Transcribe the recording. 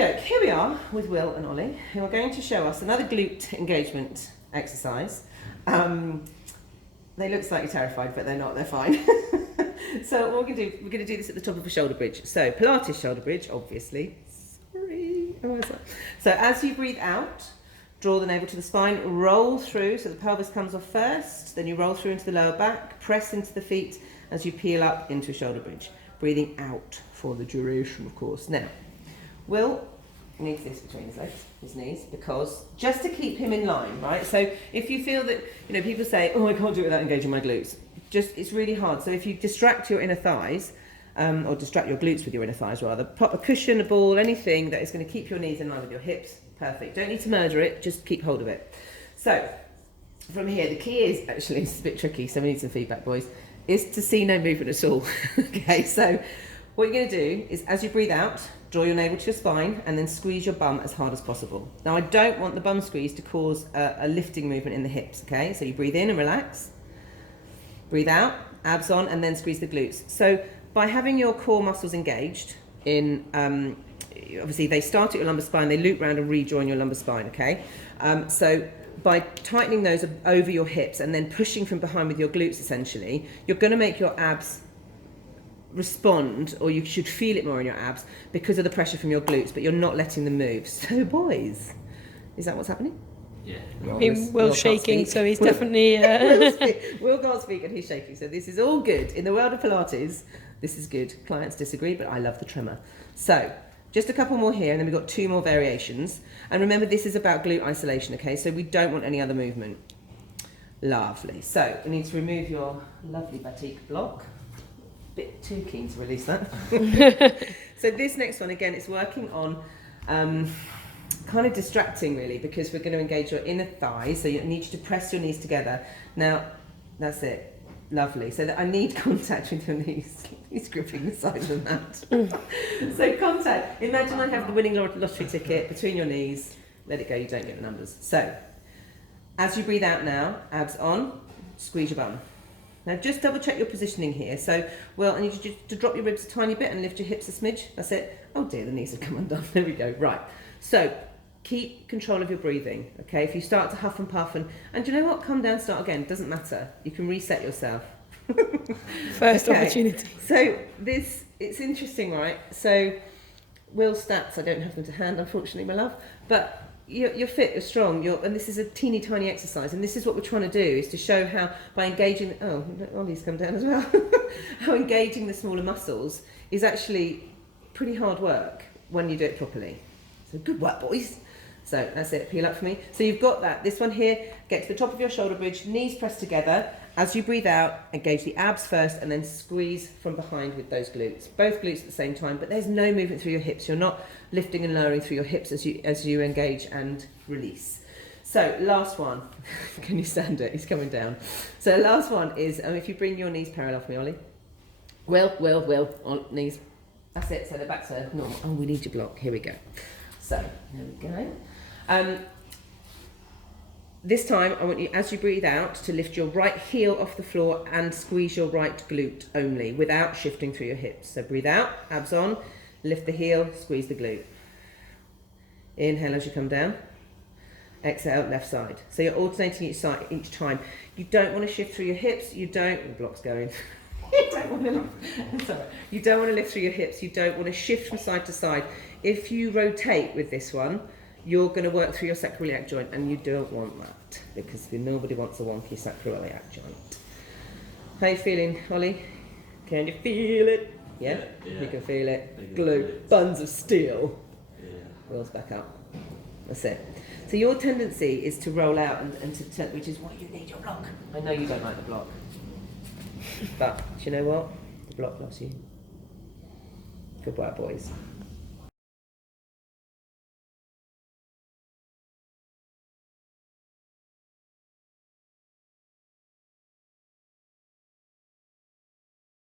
doke, here we are with Will and Ollie, who are going to show us another glute engagement exercise. They look slightly terrified, but they're not, they're fine. So what we're going to do this at the top of a shoulder bridge. So Pilates shoulder bridge, obviously. Sorry. Oh, what's that? So as you breathe out, draw the navel to the spine, roll through, so the pelvis comes off first, then you roll through into the lower back, press into the feet as you peel up into a shoulder bridge. Breathing out for the duration, of course. Now, Will needs this between his legs, his knees, because just to keep him in line, right? So if you feel that, you know, people say, oh, I can't do it without engaging my glutes. It's really hard. So if you distract your inner thighs, or distract your glutes with your inner thighs rather, pop a cushion, a ball, anything that is going to keep your knees in line with your hips, perfect. Don't need to murder it, just keep hold of it. So from here, the key is, actually, it's a bit tricky, so we need some feedback, boys, is to see no movement at all. Okay, so what you're going to do is as you breathe out, draw your navel to your spine and then squeeze your bum as hard as possible. Now I don't want the bum squeeze to cause a lifting movement in the hips, okay? So you breathe in and relax, breathe out, abs on, and then squeeze the glutes. So by having your core muscles engaged in, obviously they start at your lumbar spine, they loop round and rejoin your lumbar spine, okay? So by tightening those over your hips and then pushing from behind with your glutes essentially, you're going to make your abs respond, or you should feel it more in your abs because of the pressure from your glutes, but you're not letting them move. So boys, is that what's happening? Yeah. Will's shaking, so he's definitely... Will can't speak and he's shaking, so this is all good. In the world of Pilates, this is good. Clients disagree, but I love the tremor. So, just a couple more here, and then we've got 2 more variations. And remember, this is about glute isolation, okay? So we don't want any other movement. Lovely. So, we need to remove your lovely batik block. Bit too keen to release that. So this next one, again, it's working on kind of distracting really, because we're going to engage your inner thighs, so you need you to press your knees together. Now that's it, lovely. So that I need contact with your knees. He's gripping the side of the mat. So contact, imagine I have the winning lottery ticket between your knees, let it go, you don't get the numbers. So as you breathe out now, abs on, squeeze your bum. Now just double check your positioning here. So, well, I need you to drop your ribs a tiny bit and lift your hips a smidge. That's it. Oh dear, the knees have come undone. There we go. Right. So keep control of your breathing. Okay. If you start to huff and puff and you know what, come down, start again. Doesn't matter. You can reset yourself. First opportunity. So it's interesting, right? So Will's stats, I don't have them to hand, unfortunately, my love. But you're fit, you're strong, and this is a teeny tiny exercise, and this is what we're trying to do, is to show how by engaging, oh, Ollie's come down as well, how engaging the smaller muscles is actually pretty hard work when you do it properly. So good work, boys. So that's it, peel up for me. So you've got that. This one here, get to the top of your shoulder bridge, knees pressed together. As you breathe out, engage the abs first and then squeeze from behind with those glutes. Both glutes at the same time, but there's no movement through your hips. You're not lifting and lowering through your hips as you engage and release. So last one. Can you stand it? He's coming down. So last one is, if you bring your knees parallel for me, Ollie. Will, on knees. That's it, so they're back to normal. Oh, we need your block. Here we go. So, there we go. This time, I want you, as you breathe out, to lift your right heel off the floor and squeeze your right glute only, without shifting through your hips. So breathe out, abs on, lift the heel, squeeze the glute. Inhale as you come down. Exhale, left side. So you're alternating each side each time. You don't want to shift through your hips. The block's going. You don't want to lift through your hips. You don't want to shift from side to side. If you rotate with this one, you're going to work through your sacroiliac joint, and you don't want that, because nobody wants a wonky sacroiliac joint. How are you feeling, Ollie? Can you feel it? Yeah? You can feel it. Glute, buns of steel. Wheels back up. That's it. So your tendency is to roll out and to turn, which is why you need your block. I know you don't like the block. But, do you know what? The block loves you. Good work, boys.